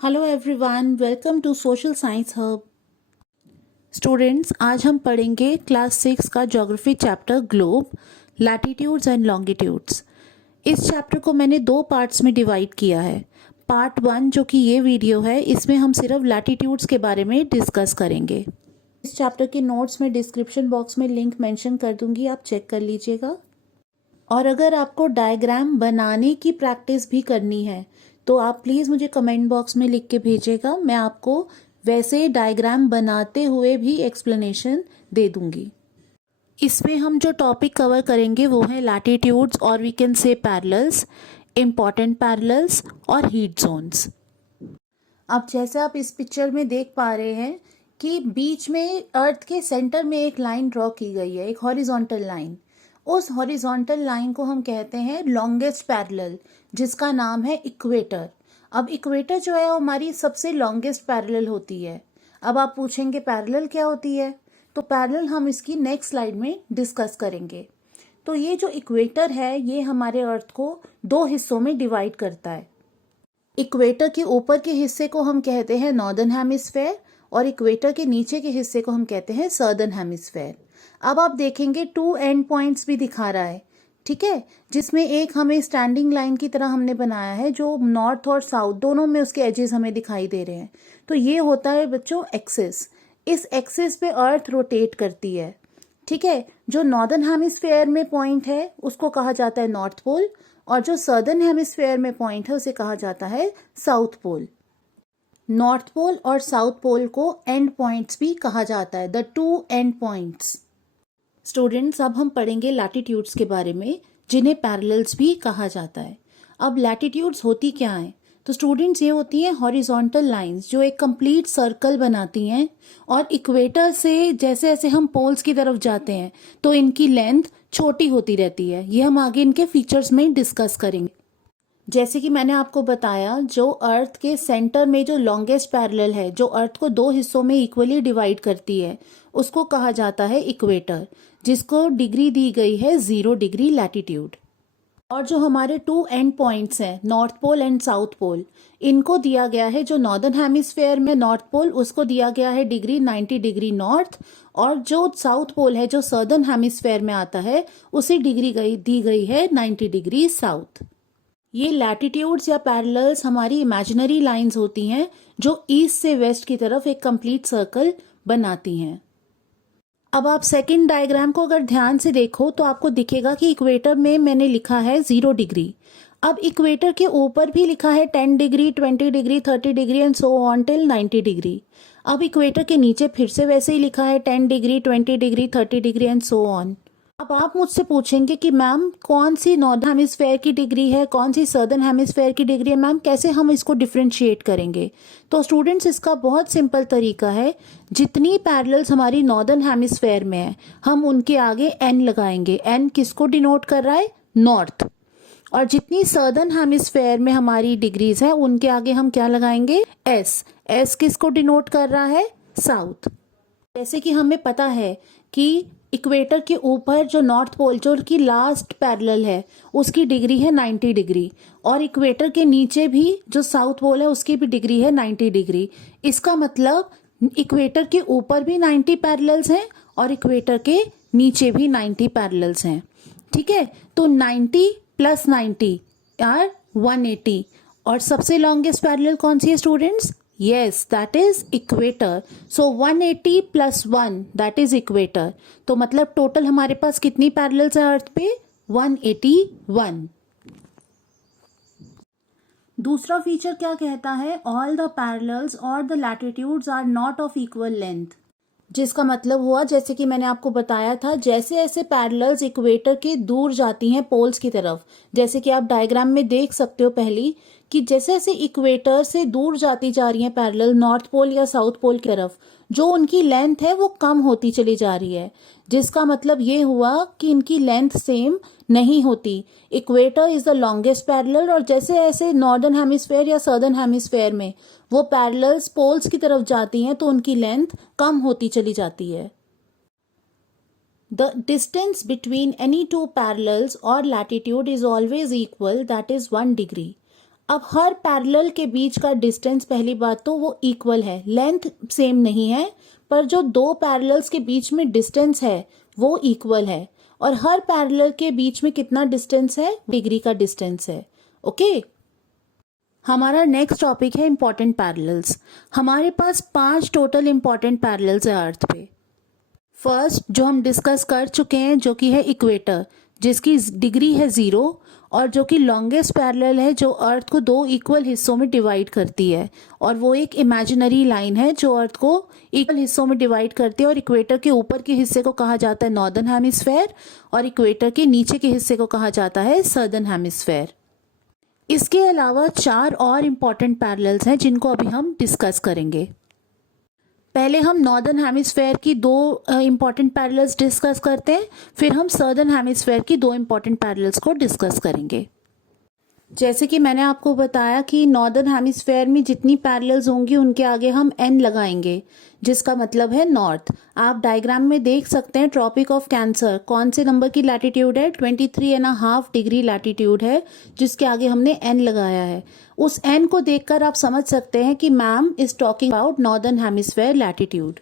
Hello everyone, welcome to social science hub. Students, आज हम पढ़ेंगे क्लास 6 का geography chapter globe, latitudes and longitudes. इस चैप्टर को मैंने दो पार्ट्स में डिवाइड किया है। पार्ट 1 जो कि ये वीडियो है, इसमें हम सिर्फ लैटिट्यूड्स के बारे में डिस्कस करेंगे। इस चैप्टर के नोट्स में डिस्क्रिप्शन बॉक्स में लिंक मेंशन कर दूंगी, आप चेक कर लीजिएगा। और अगर आपको डायग्राम बनाने की प्रैक्टिस भी करनी है तो आप प्लीज़ मुझे कमेंट बॉक्स में लिख के भेजिएगा। मैं आपको वैसे डायग्राम बनाते हुए भी एक्सप्लेनेशन दे दूंगी। इसमें हम जो टॉपिक कवर करेंगे वो है लैटिट्यूड्स और we can say parallels, important parallels और हीट जोन्स। अब जैसे आप इस पिक्चर में देख पा रहे हैं कि बीच में अर्थ के सेंटर में एक लाइन ड्रॉ की गई है, एक हॉरिजॉन्टल लाइन। उस हॉरिजॉन्टल लाइन को हम कहते हैं लॉन्गेस्ट पैरेलल, जिसका नाम है इक्वेटर। अब इक्वेटर जो है वो हमारी सबसे लॉन्गेस्ट पैरेलल होती है। अब आप पूछेंगे पैरेलल क्या होती है, तो पैरेलल हम इसकी नेक्स्ट स्लाइड में डिस्कस करेंगे। तो ये जो इक्वेटर है ये हमारे अर्थ को दो हिस्सों में डिवाइड करता है। इक्वेटर के ऊपर के हिस्से को हम कहते हैं नॉर्दर्न हेमिस्फेयर और इक्वेटर के नीचे के हिस्से को हम कहते हैं सदर्न हेमिस्फेयर। अब आप देखेंगे 2 एंड पॉइंट्स भी दिखा रहा है, ठीक है, जिसमें एक हमें स्टैंडिंग लाइन की तरह हमने बनाया है जो नॉर्थ और साउथ दोनों में उसके एजेस हमें दिखाई दे रहे हैं। तो ये होता है बच्चों एक्सिस। इस एक्सिस पे अर्थ रोटेट करती है, ठीक है। जो नॉर्दर्न हेमिस्फेयर में पॉइंट है उसको कहा जाता है नॉर्थ पोल और जो सदर्न हेमिस्फेयर में पॉइंट है उसे कहा जाता है साउथ पोल। नॉर्थ पोल और साउथ पोल को एंड पॉइंट्स भी कहा जाता है, द 2 एंड पॉइंट्स। स्टूडेंट्स, अब हम पढ़ेंगे लैटिट्यूड्स के बारे में, जिन्हें पैरेलल्स भी कहा जाता है। अब लैटिट्यूड्स होती क्या हैं? तो स्टूडेंट्स ये होती हैं हॉरिजॉन्टल लाइंस जो एक कंप्लीट सर्कल बनाती हैं और इक्वेटर से जैसे जैसे हम पोल्स की तरफ जाते हैं तो इनकी लेंथ छोटी होती रहती है। ये हम आगे इनके फीचर्स में डिस्कस करेंगे। जैसे कि मैंने आपको बताया, जो अर्थ के सेंटर में जो लॉन्गेस्ट पैरेलल है, जो अर्थ को दो हिस्सों में इक्वली डिवाइड करती है, उसको कहा जाता है इक्वेटर, जिसको डिग्री दी गई है 0 डिग्री लैटिट्यूड। और जो हमारे 2 एंड पॉइंट्स हैं, north pole and south pole, इनको दिया गया है, जो नॉर्दर्न हेमिस्फेयर में नॉर्थ पोल उसको दिया गया है डिग्री 90 डिग्री नॉर्थ, और जो साउथ पोल है जो सदर्न हेमिस्फेयर में आता है उसी डिग्री दी गई है 90 डिग्री साउथ। ये लैटिट्यूड्स या पैरेलल्स हमारी इमेजिनरी लाइंस होती हैं जो ईस्ट से वेस्ट की तरफ एक कंप्लीट सर्कल बनाती हैं। अब आप सेकंड डायग्राम को अगर ध्यान से देखो तो आपको दिखेगा कि इक्वेटर में मैंने लिखा है 0 डिग्री। अब इक्वेटर के ऊपर भी लिखा है 10 degree, 20 degree, 30 degree and so on till 90 degree. अब इक्वेटर के नीचे फिर से वैसे ही लिखा है 10 degree, 20 degree, 30 degree and so on. अब आप मुझसे पूछेंगे कि मैम कौन सी नॉर्दर्न हेमिस्फेयर की डिग्री है, कौन सी सदर्न हेमिस्फेयर की डिग्री है, मैम कैसे हम इसको डिफ्रेंशिएट करेंगे? तो स्टूडेंट्स, इसका बहुत सिंपल तरीका है। जितनी पैरेलल्स हमारी नॉर्दर्न हेमिस्फेयर में है हम उनके आगे एन लगाएंगे। एन किसको डिनोट कर रहा है? नॉर्थ। और जितनी सदर्न हेमिस्फेयर में हमारी डिग्रीज है उनके आगे हम क्या लगाएंगे? एस। एस किसको डिनोट कर रहा है? साउथ। जैसे कि हमें पता है कि इक्वेटर के ऊपर जो नॉर्थ पोल जो कि लास्ट पैरेलल है उसकी डिग्री है 90 डिग्री, और इक्वेटर के नीचे भी जो साउथ पोल है उसकी भी डिग्री है 90 डिग्री। इसका मतलब इक्वेटर के ऊपर भी 90 पैरेलल्स हैं और इक्वेटर के नीचे भी 90 पैरेलल्स हैं, ठीक है। तो 90 प्लस 90 आर 180। और सबसे लॉन्गेस्ट पैरेलल कौन सी है students? Yes, that is equator. So 180 plus 1 that is equator. तो मतलब टोटल हमारे पास कितनी पैरेलल्स है अर्थ पे? 181। दूसरा फीचर क्या कहता है? ऑल द पैरेलल्स और the latitudes are not of equal length. जिसका मतलब हुआ, जैसे कि मैंने आपको बताया था, जैसे ऐसे पैरेलल्स इक्वेटर के दूर जाती हैं पोल्स की तरफ, जैसे कि आप डायग्राम में देख सकते हो पहली कि जैसे जैसे इक्वेटर से दूर जाती जा रही हैं पैरेलल नॉर्थ पोल या साउथ पोल की तरफ, जो उनकी लेंथ है वो कम होती चली जा रही है। जिसका मतलब ये हुआ कि इनकी लेंथ सेम नहीं होती। Equator is the longest parallel, और जैसे जैसे नॉर्दर्न हेमिस्फेयर या सदर्न हेमिस्फेयर में वो पैरेलल्स पोल्स की तरफ जाती हैं तो उनकी लेंथ कम होती चली जाती है। The distance between any two parallels or latitude is always equal, that is 1 degree. अब हर पैरेलल के बीच का डिस्टेंस, पहली बात तो वो इक्वल है, लेंथ सेम नहीं है, पर जो दो पैरेलल्स के बीच में डिस्टेंस है वो इक्वल है। और हर पैरेलल के बीच में कितना डिस्टेंस है? डिग्री का डिस्टेंस है। ओके, हमारा नेक्स्ट टॉपिक है इंपॉर्टेंट पैरेलल्स। हमारे पास 5 टोटल इंपॉर्टेंट पैरेलल्स है अर्थ पे। फर्स्ट जो हम डिस्कस कर चुके हैं, जो कि है इक्वेटर, जिसकी डिग्री है 0, और जो कि लॉन्गेस्ट पैरेलल है, जो अर्थ को 2 इक्वल हिस्सों में डिवाइड करती है, और वो एक इमेजिनरी लाइन है जो अर्थ को इक्वल हिस्सों में डिवाइड करती है। और इक्वेटर के ऊपर के हिस्से को कहा जाता है नॉर्दर्न हेमिस्फेयर, और इक्वेटर के नीचे के हिस्से को कहा जाता है सदर्न हेमिस्फेयर। इसके अलावा 4 और इम्पॉर्टेंट पैरेलल्स हैं जिनको अभी हम डिस्कस करेंगे। पहले हम नॉर्दर्न हेमिस्फेयर की 2 इम्पॉर्टेंट पैरेलल्स डिस्कस करते हैं, फिर हम सदर्न हेमिस्फेयर की 2 इम्पॉर्टेंट पैरेलल्स को डिस्कस करेंगे। जैसे कि मैंने आपको बताया कि नॉर्दर्न हेमिस्फेयर में जितनी पैरेलल्स होंगी उनके आगे हम n लगाएंगे, जिसका मतलब है नॉर्थ। आप डायग्राम में देख सकते हैं ट्रॉपिक ऑफ कैंसर कौन से नंबर की लैटिट्यूड है? 23.5 डिग्री लैटिट्यूड है, जिसके आगे हमने n लगाया है। उस n को देखकर आप समझ सकते हैं कि ma'am is talking about northern hemisphere latitude.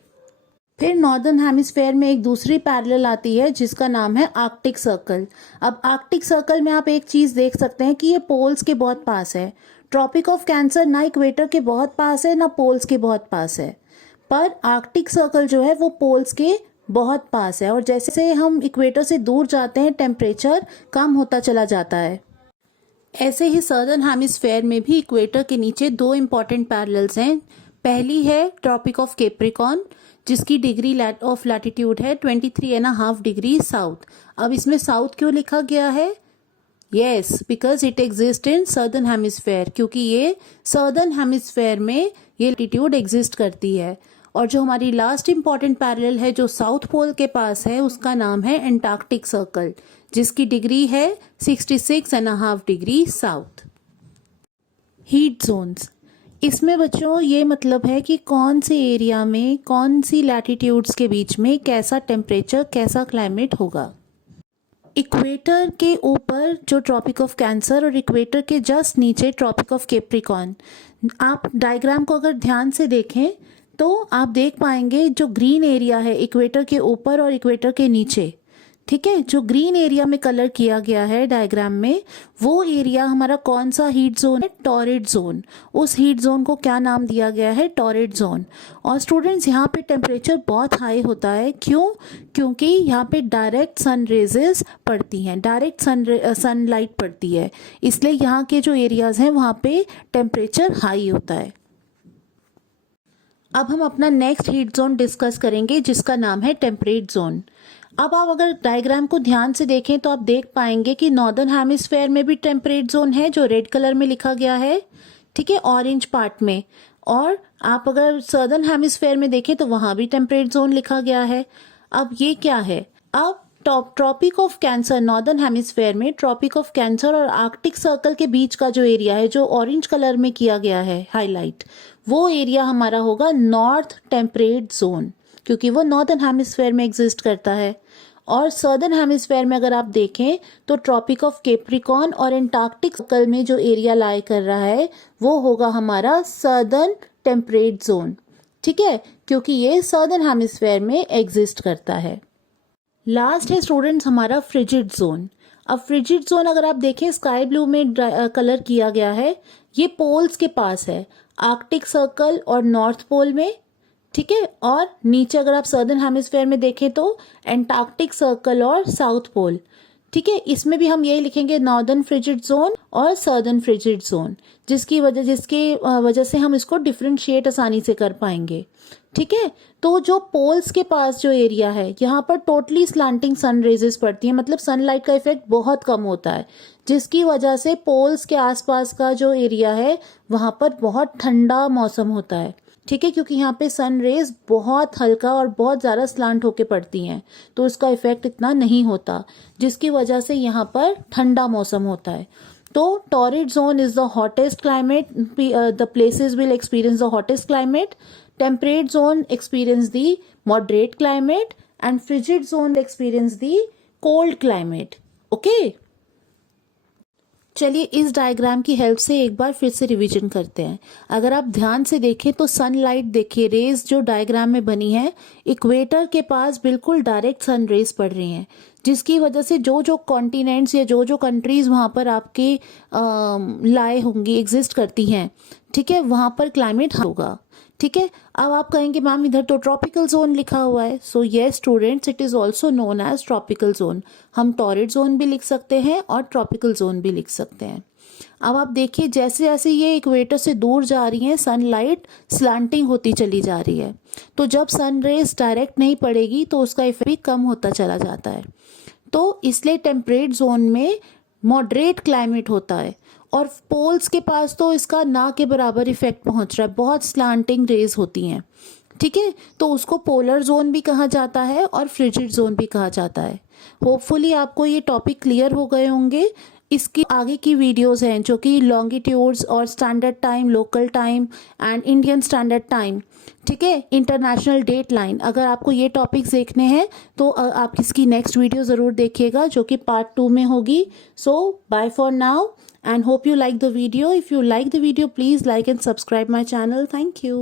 फिर नॉर्दर्न हेमिस्फेयर में एक दूसरी पैरेलल आती है जिसका नाम है आर्कटिक सर्कल। अब आर्कटिक सर्कल में आप एक चीज देख सकते हैं कि ये पोल्स के बहुत पास है। ट्रॉपिक ऑफ कैंसर ना इक्वेटर के बहुत पास है ना पोल्स के बहुत पास है, पर आर्कटिक सर्कल जो है वो पोल्स के बहुत पास है। और जैसे हम इक्वेटर से दूर जाते हैं टेम्परेचर कम होता चला जाता है। ऐसे ही सदर्न हेमिस्फेयर में भी इक्वेटर के नीचे 2 इम्पॉर्टेंट पैरेलल्स हैं। पहली है ट्रॉपिक ऑफ कैप्रिकॉर्न, जिसकी डिग्री ऑफ लैटिट्यूड है 23.5 डिग्री साउथ। अब इसमें साउथ क्यों लिखा गया है? Yes, because it exist in southern hemisphere, क्योंकि ये सदर्न हेमिस्फेयर में ये लैटिट्यूड एग्जिस्ट करती है। और जो हमारी लास्ट इंपॉर्टेंट पैरेलल है जो साउथ पोल के पास है, उसका नाम है एंटार्क्टिक सर्कल, जिसकी डिग्री है 66.5 डिग्री साउथ। हीट जोन्स, इसमें बच्चों ये मतलब है कि कौन से एरिया में कौन सी लैटिट्यूड्स के बीच में कैसा टेम्परेचर, कैसा क्लाइमेट होगा। इक्वेटर के ऊपर जो ट्रॉपिक ऑफ कैंसर और इक्वेटर के जस्ट नीचे ट्रॉपिक ऑफ कैप्रिकॉर्न। आप डायग्राम को अगर ध्यान से देखें तो आप देख पाएंगे जो ग्रीन एरिया है इक्वेटर के ऊपर और इक्वेटर के नीचे, ठीक है, जो ग्रीन एरिया में कलर किया गया है डायग्राम में, वो एरिया हमारा कौन सा हीट जोन है? Torrid zone. उस हीट जोन को क्या नाम दिया गया है? Torrid zone. और स्टूडेंट्स यहाँ पे टेम्परेचर बहुत हाई होता है। क्यों? क्योंकि यहाँ पे डायरेक्ट सन रेजेस पड़ती हैं, डायरेक्ट सनलाइट पड़ती है, इसलिए यहाँ के जो एरियाज हैं वहाँ पे टेम्परेचर हाई होता है। अब हम अपना नेक्स्ट हीट जोन डिस्कस करेंगे जिसका नाम है टेम्परेट जोन। अब आप अगर डायग्राम को ध्यान से देखें तो आप देख पाएंगे कि नॉर्दर्न हेमिस्फेयर में भी टेम्परेट जोन है जो रेड कलर में लिखा गया है, ठीक है, ऑरेंज पार्ट में। और आप अगर सदर्न हेमिस्फेयर में देखें तो वहां भी टेम्परेट जोन लिखा गया है। अब ये क्या है? अब Tropic of Cancer northern hemisphere में ट्रॉपिक ऑफ कैंसर और आर्कटिक सर्कल के बीच का जो एरिया है जो ऑरेंज कलर में किया गया है हाईलाइट, वो एरिया हमारा होगा नॉर्थ टेम्परेट जोन, क्योंकि वो नॉर्दर्न हेमिस्फेयर में एग्जिस्ट करता है। और सदर्न हेमिस्फेयर में अगर आप देखें तो ट्रॉपिक ऑफ कैप्रिकॉर्न और एंटार्क्टिक सर्कल में जो एरिया लाई कर रहा है वो होगा हमारा सदर्न टेम्परेट जोन, ठीक है, क्योंकि ये सदर्न हेमिस्फेयर में एग्जिस्ट करता है। लास्ट है स्टूडेंट्स हमारा फ्रिजिड जोन। अब फ्रिजिड जोन अगर आप देखें स्काई ब्लू में कलर किया गया है, ये पोल्स के पास है, आर्कटिक सर्कल और नॉर्थ पोल में, ठीक है। और नीचे अगर आप सदर्न हेमिस्फेयर में देखें तो एंटार्क्टिक सर्कल और साउथ पोल, ठीक है। इसमें भी हम यही लिखेंगे नॉर्दर्न फ्रिजिड जोन और सदर्न फ्रिजिड जोन, जिसकी वजह से हम इसको डिफ्रेंशिएट आसानी से कर पाएंगे, ठीक है। तो जो पोल्स के पास जो एरिया है यहाँ पर टोटली स्लांटिंग सन रेजेस पड़ती है, मतलब सनलाइट का इफेक्ट बहुत कम होता है, जिसकी वजह से पोल्स के आसपास का जो एरिया है वहाँ पर बहुत ठंडा मौसम होता है, ठीक है, क्योंकि यहाँ पे सन रेज बहुत हल्का और बहुत ज़्यादा स्लांट होके पड़ती हैं, तो उसका इफेक्ट इतना नहीं होता, जिसकी वजह से यहाँ पर ठंडा मौसम होता है। तो torrid zone is the hottest climate, the places will experience the hottest climate, temperate zone experience the moderate climate and frigid zone experience the cold climate, okay. चलिए इस डायग्राम की हेल्प से एक बार फिर से रिवीजन करते हैं। अगर आप ध्यान से देखें तो सनलाइट देखिए, रेज जो डायग्राम में बनी है, इक्वेटर के पास बिल्कुल डायरेक्ट सन रेज पड़ रही हैं, जिसकी वजह से जो जो कॉन्टिनेंट्स या जो जो कंट्रीज़ वहाँ पर आपके लाए होंगी, एग्जिस्ट करती हैं, ठीक है, वहाँ पर क्लाइमेट होगा। ठीक है, अब आप कहेंगे मैम इधर तो ट्रॉपिकल जोन लिखा हुआ है। So yes students, it is also known as tropical zone. हम टॉरिड जोन भी लिख सकते हैं और ट्रॉपिकल जोन भी लिख सकते हैं। अब आप देखिए जैसे जैसे ये इक्वेटर से दूर जा रही है, सनलाइट स्लांटिंग होती चली जा रही है, तो जब सन रेज डायरेक्ट नहीं पड़ेगी तो उसका इफेक्ट भी कम होता चला जाता है। तो इसलिए टेम्परेट जोन में मॉडरेट क्लाइमेट होता है, और पोल्स के पास तो इसका ना के बराबर इफेक्ट पहुंच रहा है, बहुत स्लांटिंग रेज होती हैं। ठीक है, तो उसको पोलर जोन भी कहा जाता है और फ्रिजिड जोन भी कहा जाता है। होपफुली आपको ये टॉपिक क्लियर हो गए होंगे। इसकी आगे की वीडियोस हैं जो कि लॉन्गिट्यूड्स और standard time, local time and Indian standard time, ठीक है, इंटरनेशनल डेट लाइन। अगर आपको ये टॉपिक्स देखने हैं तो आप इसकी नेक्स्ट वीडियो ज़रूर देखिएगा जो कि पार्ट 2 में होगी। So bye for now and hope you like the video. If you like the video, please like and subscribe my channel. Thank you.